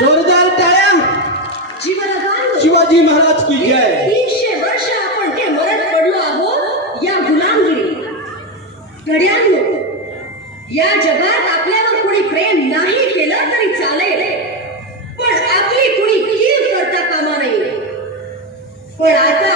जोरदार टाळ्या. शिवाजी महाराज की जय. तीनशे वर्ष आपण हे मरत पडलो आहोत या गुलामगिरी घड्यांनो या जगात आपल्यावर कोणी प्रेम नाही केलं तरी चालेल. पण आपली कुणी कीव करता कामा नाही पण आता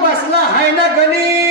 बसला हाय ना गणी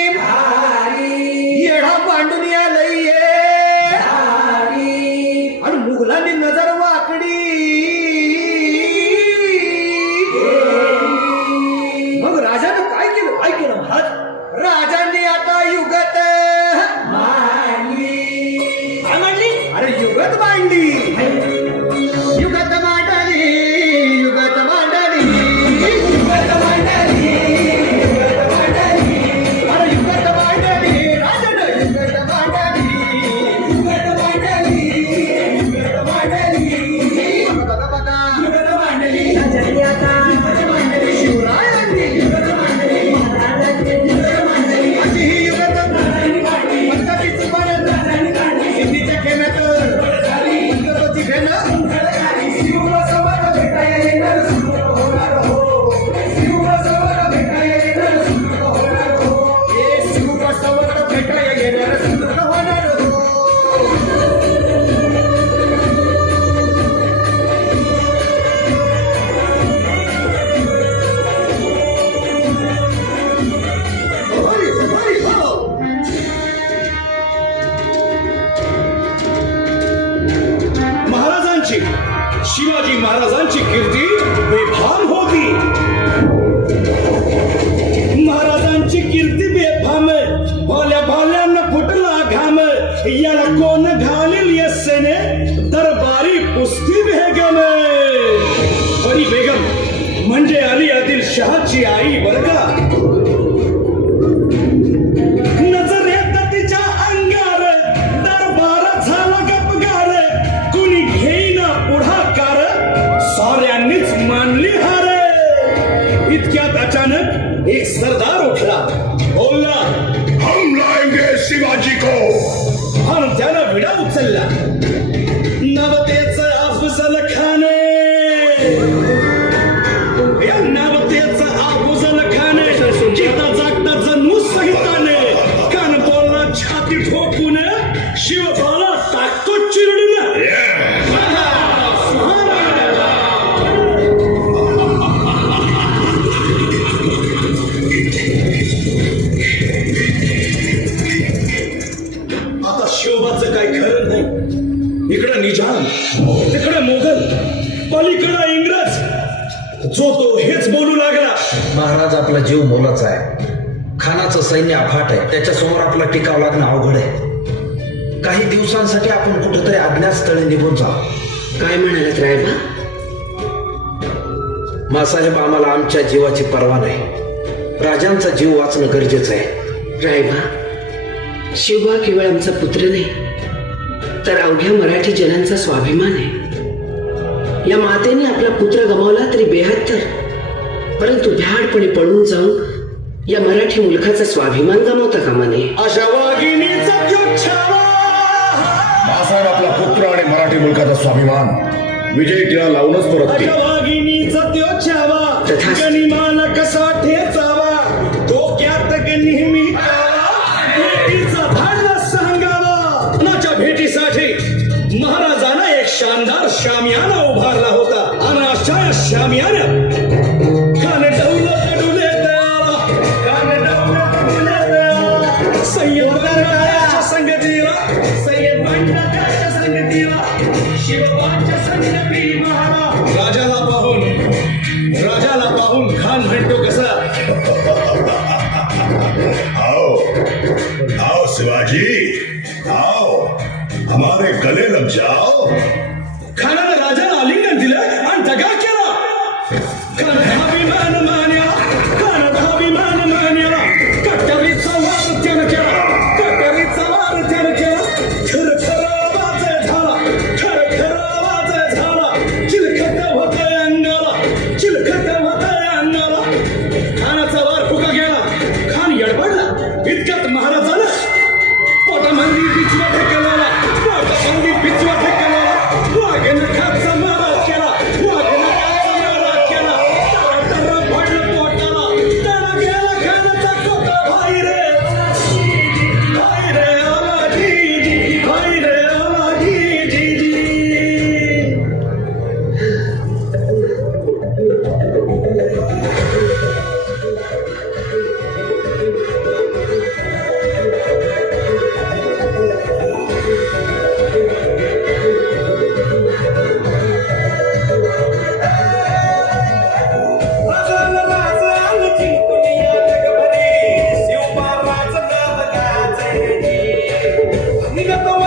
आदिल आई जीव मोलाचा आहे. खानाचं सैन्य अफाट आहे. त्याच्यासमोर आपला टिकाव लागणं अवघड आहे. काही दिवसांसाठी आपण कुठेतरी अज्ञातस्थळी निघून जाऊ काय म्हणालात रायबा? मासाहेब आम्हाला आमच्या जीवाची पर्वा नाही. राजांचा जीव वाचणं गरजेचं आहे. रायबा शिवबा केवळ आमचा पुत्र नाही तर अवघ्या मराठी जनांचा स्वाभिमान आहे. या मातेने आपला पुत्र गमावला तरी बेहत्तर. परंतु भ्याडपणे पळून जाऊन या मराठी मुलखाचा स्वाभिमान गमावता कामा नये. अशा आपला पुत्र आणि मराठी मुलकाचा स्वाभिमान. विजय टिळा लावूनच छावा तथास्तु. कले लग जाओ। खानानं राजाला आलिंगन दिलं आणि दगा केला कथाभिमान मान्या कथाभिमान मान्या कट्टरीचा वाद त्यानं केला कट्टरीचा वाद त्यानं केला खर खर आवाज झाला खर खर आवाज झाला चिलखत होतंय अंगाला चिलखत होतंय अंगाला खानाचा वार फुका गेला खान यडबडला इतक्यात महाराज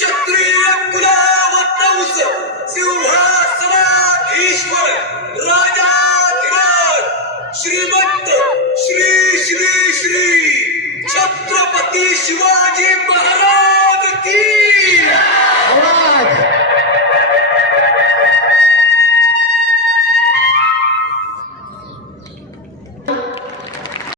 क्षत्रिय गुलाम कंस सिंहासनाधीश्वर राजाधिराज श्रीमंत श्री श्री श्री छत्रपती शिवाजी महाराज की